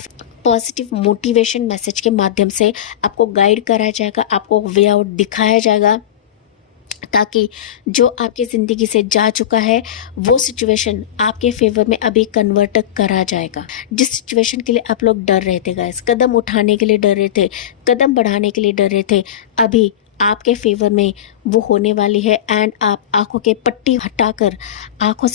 पॉजिटिव मोटिवेशन मैसेज के माध्यम से आपको गाइड करा जाएगा, आपको वे आउट दिखाया जाएगा, ताकि जो आपकी ज़िंदगी से जा चुका है वो सिचुएशन आपके फेवर में अभी कन्वर्ट करा जाएगा। जिस सिचुएशन के लिए आप लोग डर रहे थे गाइस, कदम उठाने के लिए डर रहे थे, कदम बढ़ाने के लिए डर रहे थे, अभी आपके फेवर में वो होने वाली है। एंड आप आंखों से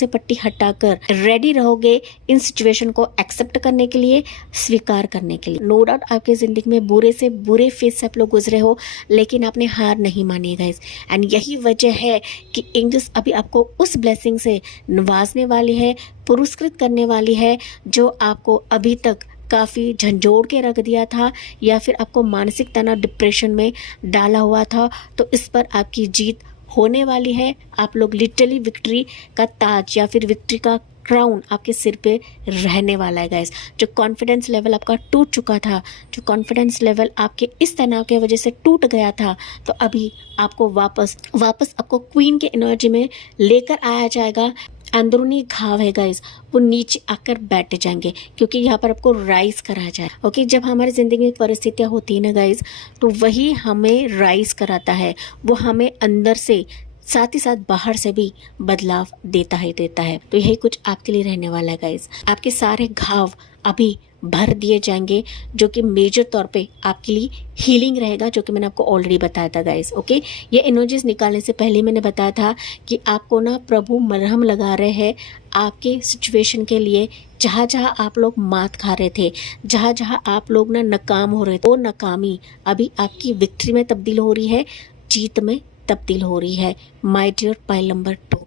पट्टी हटाकर रेडी रहोगे इन सिचुएशन को एक्सेप्ट करने के लिए, स्वीकार करने के लिए। नो डाउट आपकी ज़िंदगी में बुरे से बुरे फेज से आप लोग गुजरे हो, लेकिन आपने हार नहीं मानी गाइस। एंड यही वजह है कि एंजल्स अभी आपको उस ब्लेसिंग से नवाजने वाली है, पुरस्कृत करने वाली है, जो आपको अभी तक काफ़ी झंझोड़ के रख दिया था या फिर आपको मानसिक तनाव, डिप्रेशन में डाला हुआ था। तो इस पर आपकी जीत होने वाली है। आप लोग लिटरली विक्ट्री का ताज या फिर विक्ट्री का क्राउन आपके सिर पे रहने वाला है गाइस। जो कॉन्फिडेंस लेवल आपका टूट चुका था, जो कॉन्फिडेंस लेवल आपके इस तनाव की वजह से टूट गया था, तो अभी आपको वापस आपको क्वीन के एनर्जी में लेकर आया जाएगा। अंदरूनी घाव है गाइस, वो नीचे आकर बैठ जाएंगे, क्योंकि यहाँ पर आपको राइज करा जाए। ओके, जब हमारी ज़िंदगी में परिस्थितियाँ होती है ना गाइस, तो वही हमें राइज कराता है, वो हमें अंदर से साथ ही साथ बाहर से भी बदलाव देता है। तो यही कुछ आपके लिए रहने वाला है गाइस। आपके सारे घाव अभी भर दिए जाएंगे, जो कि मेजर तौर पे आपके लिए हीलिंग रहेगा, जो कि मैंने आपको ऑलरेडी बताया था गाइस। ओके, ये एनर्जीज निकालने से पहले मैंने बताया था कि आपको ना प्रभु मरहम लगा रहे हैं आपके सिचुएशन के लिए। जहाँ जहाँ आप लोग मात खा रहे थे, जहाँ जहाँ आप लोग ना नाकाम हो रहे थे, वो नाकामी अभी आपकी विक्ट्री में तब्दील हो रही है, जीत में तब्दील हो रही है। माय डियर पाइल नंबर 2,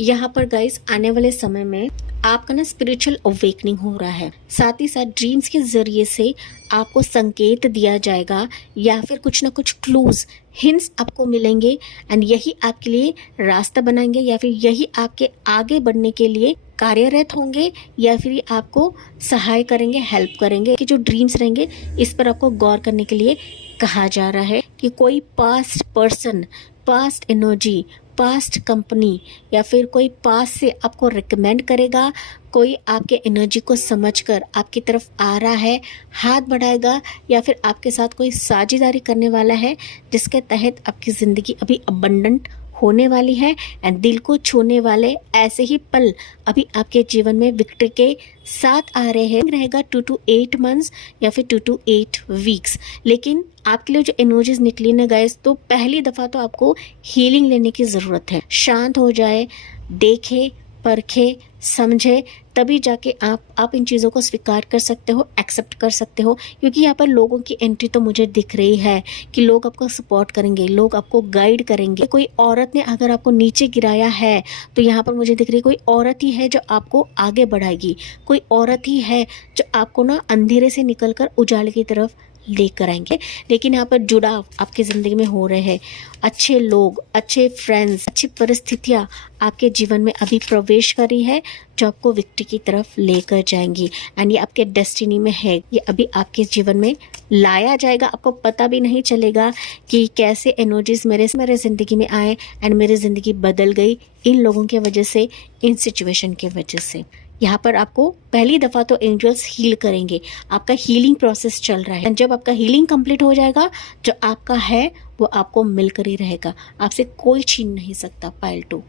यहाँ पर गाइस आने वाले समय में आपका ना स्पिरिचुअल अवेकनिंग हो रहा है। साथ ही साथ ड्रीम्स के जरिए से आपको संकेत दिया जाएगा या फिर कुछ ना कुछ क्लूज, हिंट्स आपको मिलेंगे। एंड यही आपके लिए रास्ता बनाएंगे या फिर यही आपके आगे बढ़ने के लिए कार्यरत होंगे या फिर आपको सहाय करेंगे, हेल्प करेंगे। कि जो ड्रीम्स रहेंगे इस पर आपको गौर करने के लिए कहा जा रहा है कि कोई past person, past energy, past company या फिर कोई पास से आपको रिकमेंड करेगा, कोई आपके एनर्जी को समझकर आपकी तरफ आ रहा है, हाथ बढ़ाएगा या फिर आपके साथ कोई साझेदारी करने वाला है, जिसके तहत आपकी ज़िंदगी अभी अबंडेंट होने वाली है। एंड दिल को छूने वाले ऐसे ही पल अभी आपके जीवन में विक्ट्री के साथ आ रहे हैं। रहेगा 2 to 8 मंथ्स या फिर 2 to 8 वीक्स। लेकिन आपके लिए जो एनर्जीज निकली ना गाइस, तो पहली दफ़ा तो आपको हीलिंग लेने की ज़रूरत है। शांत हो जाए, देखे, परखे, समझे, तभी जाके आप इन चीज़ों को स्वीकार कर सकते हो, एक्सेप्ट कर सकते हो। क्योंकि यहाँ पर लोगों की एंट्री तो मुझे दिख रही है कि लोग आपको सपोर्ट करेंगे, लोग आपको गाइड करेंगे। कोई औरत ने अगर आपको नीचे गिराया है, तो यहाँ पर मुझे दिख रही है कोई औरत ही है जो आपको आगे बढ़ाएगी, कोई औरत ही है जो आपको ना अंधेरे से निकलकर उजाले की तरफ लेकर आएंगे। लेकिन यहाँ पर जुड़ाव आपकी ज़िंदगी में हो रहे हैं, अच्छे लोग, अच्छे फ्रेंड्स, अच्छी परिस्थितियाँ आपके जीवन में अभी प्रवेश करी है, जो आपको विक्ट्री की तरफ लेकर जाएंगी। एंड ये आपके डेस्टिनी में है, ये अभी आपके जीवन में लाया जाएगा। आपको पता भी नहीं चलेगा कि कैसे एनर्जीज मेरे ज़िंदगी में आए एंड मेरी ज़िंदगी बदल गई इन लोगों की वजह से, इन सिचुएशन की वजह से। यहाँ पर आपको पहली दफ़ा तो एंजल्स हील करेंगे, आपका हीलिंग प्रोसेस चल रहा है। जब आपका हीलिंग कंप्लीट हो जाएगा, जो आपका है वो आपको मिलकर ही रहेगा, आपसे कोई छीन नहीं सकता। पाइल 2,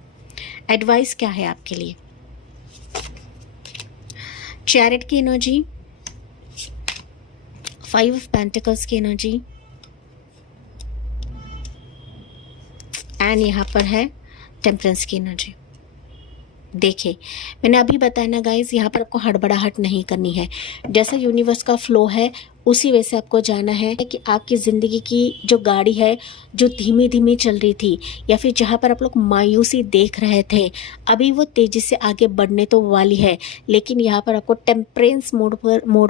एडवाइस क्या है आपके लिए? चैरिट की एनर्जी, 5 ऑफ पेंटिकल्स की एनर्जी एंड यहाँ पर है टेम्परेंस की एनर्जी। देखिए, मैंने अभी बताया ना गाइज, यहाँ पर आपको हड़बड़ाहट नहीं करनी है। जैसा यूनिवर्स का फ्लो है उसी वजह से आपको जाना है कि आपकी ज़िंदगी की जो गाड़ी है, जो धीमी धीमी चल रही थी या फिर जहाँ पर आप लोग मायूसी देख रहे थे, अभी वो तेज़ी से आगे बढ़ने तो वाली है। लेकिन यहाँ पर आपको टेम्परेंस मोड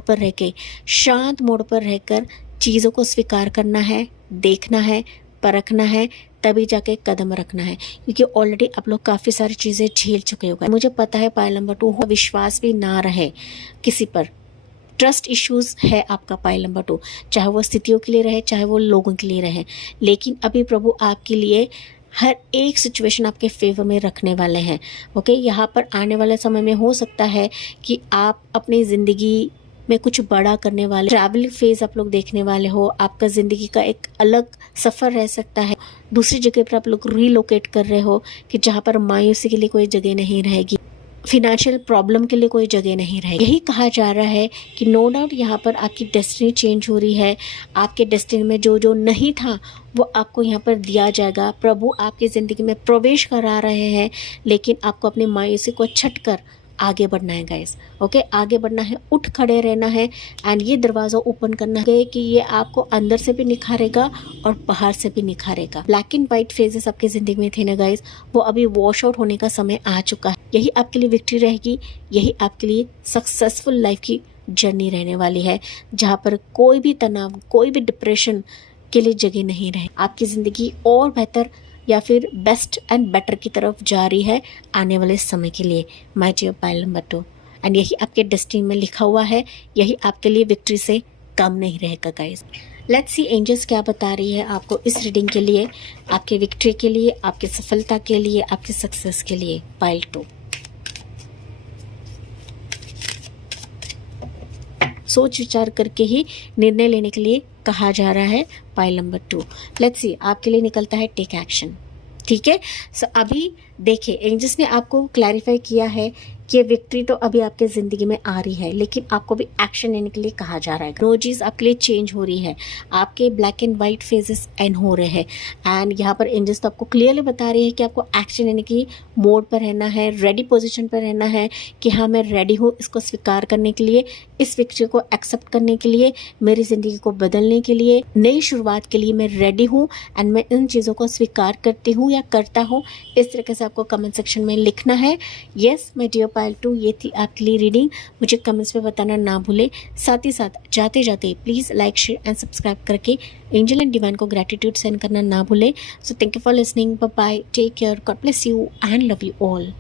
पर रह के, शांत मोड पर रहकर चीज़ों को स्वीकार करना है, देखना है, परखना है, तभी जाके कदम रखना है। क्योंकि ऑलरेडी आप लोग काफ़ी सारी चीज़ें झेल चुके हो गए। मुझे पता है पाइल नंबर 2 हो, विश्वास भी ना रहे किसी पर, ट्रस्ट इश्यूज है आपका पाइल नंबर 2, चाहे वो स्थितियों के लिए रहे, चाहे वो लोगों के लिए रहे। लेकिन अभी प्रभु आपके लिए हर एक सिचुएशन आपके फेवर में रखने वाले हैं। ओके, यहाँ पर आने वाले समय में हो सकता है कि आप अपनी ज़िंदगी में कुछ बड़ा करने वाले, ट्रैवल फेज आप लोग देखने वाले हो। आपका ज़िंदगी का एक अलग सफ़र रह सकता है। दूसरी जगह पर आप लोग रीलोकेट कर रहे हो कि जहाँ पर मायूसी के लिए कोई जगह नहीं रहेगी, फिनेंशियल प्रॉब्लम के लिए कोई जगह नहीं रहेगी। यही कहा जा रहा है कि नो डाउट यहाँ पर आपकी डेस्टिनी चेंज हो रही है। आपके डेस्टिनी में जो जो नहीं था वो आपको यहाँ पर दिया जाएगा। प्रभु आपकी ज़िंदगी में प्रवेश करा रहे हैं, लेकिन आपको अपनी मायूसी को छट कर आगे बढ़ना है गाइस। ओके, आगे बढ़ना है, उठ खड़े रहना है एंड ये दरवाज़ा ओपन करना है कि ये आपको अंदर से भी निखारेगा और बाहर से भी निखारेगा। ब्लैक एंड वाइट फेजेस आपकी ज़िंदगी में थे ना गाइस, वो अभी वॉश आउट होने का समय आ चुका है। यही आपके लिए विक्ट्री रहेगी, यही आपके लिए सक्सेसफुल लाइफ की जर्नी रहने वाली है, जहाँ पर कोई भी तनाव, कोई भी डिप्रेशन के लिए जगह नहीं रहे। आपकी ज़िंदगी और बेहतर या फिर बेस्ट एंड बेटर की तरफ जा रही है आने वाले समय के लिए। My dear pile number 2, and यही आपके डेस्टिनी में लिखा हुआ है, यही आपके लिए विक्ट्री से कम नहीं रहेगा गाइस। लेट्स सी एंजल्स क्या बता रही है आपको इस रीडिंग के लिए, आपके विक्ट्री के लिए, आपकी सफलता के लिए, आपकी सक्सेस के लिए। पाइल 2, सोच विचार करके ही निर्णय लेने के लिए कहा जा रहा है। पाइल नंबर 2, लेट्स सी आपके लिए निकलता है टेक एक्शन। ठीक है, सो अभी देखिए एंजल्स ने आपको क्लैरिफाई किया है कि विक्ट्री तो अभी आपके ज़िंदगी में आ रही है, लेकिन आपको भी एक्शन लेने के लिए कहा जा रहा है। रोजीज आपके लिए चेंज हो रही है, आपके black and white phases and हो रहे हैं एंड यहाँ पर एंजल्स तो आपको क्लियरली बता रहे हैं कि आपको एक्शन लेने की मोड पर रहना है, रेडी पोजीशन पर रहना है कि हाँ मैं रेडी हूँ इसको स्वीकार करने के लिए, इस विक्ट्री को एक्सेप्ट करने के लिए, मेरी ज़िंदगी को बदलने के लिए, नई शुरुआत के लिए मैं रेडी हूँ एंड मैं इन चीज़ों को स्वीकार करती हूँ या करता हूँ। इस तरीके से आपको कमेंट सेक्शन में लिखना है। येस माय डियर पाइल 2, ये थी आपके लिए रीडिंग। मुझे कमेंट्स में बताना ना भूलें। साथ ही साथ जाते जाते please like, share and subscribe करके एंजल एंड डिवाइन को ग्रैटिट्यूड सेंड करना ना भूलें। So thank you for listening, bye bye, take care, God bless you and love you all.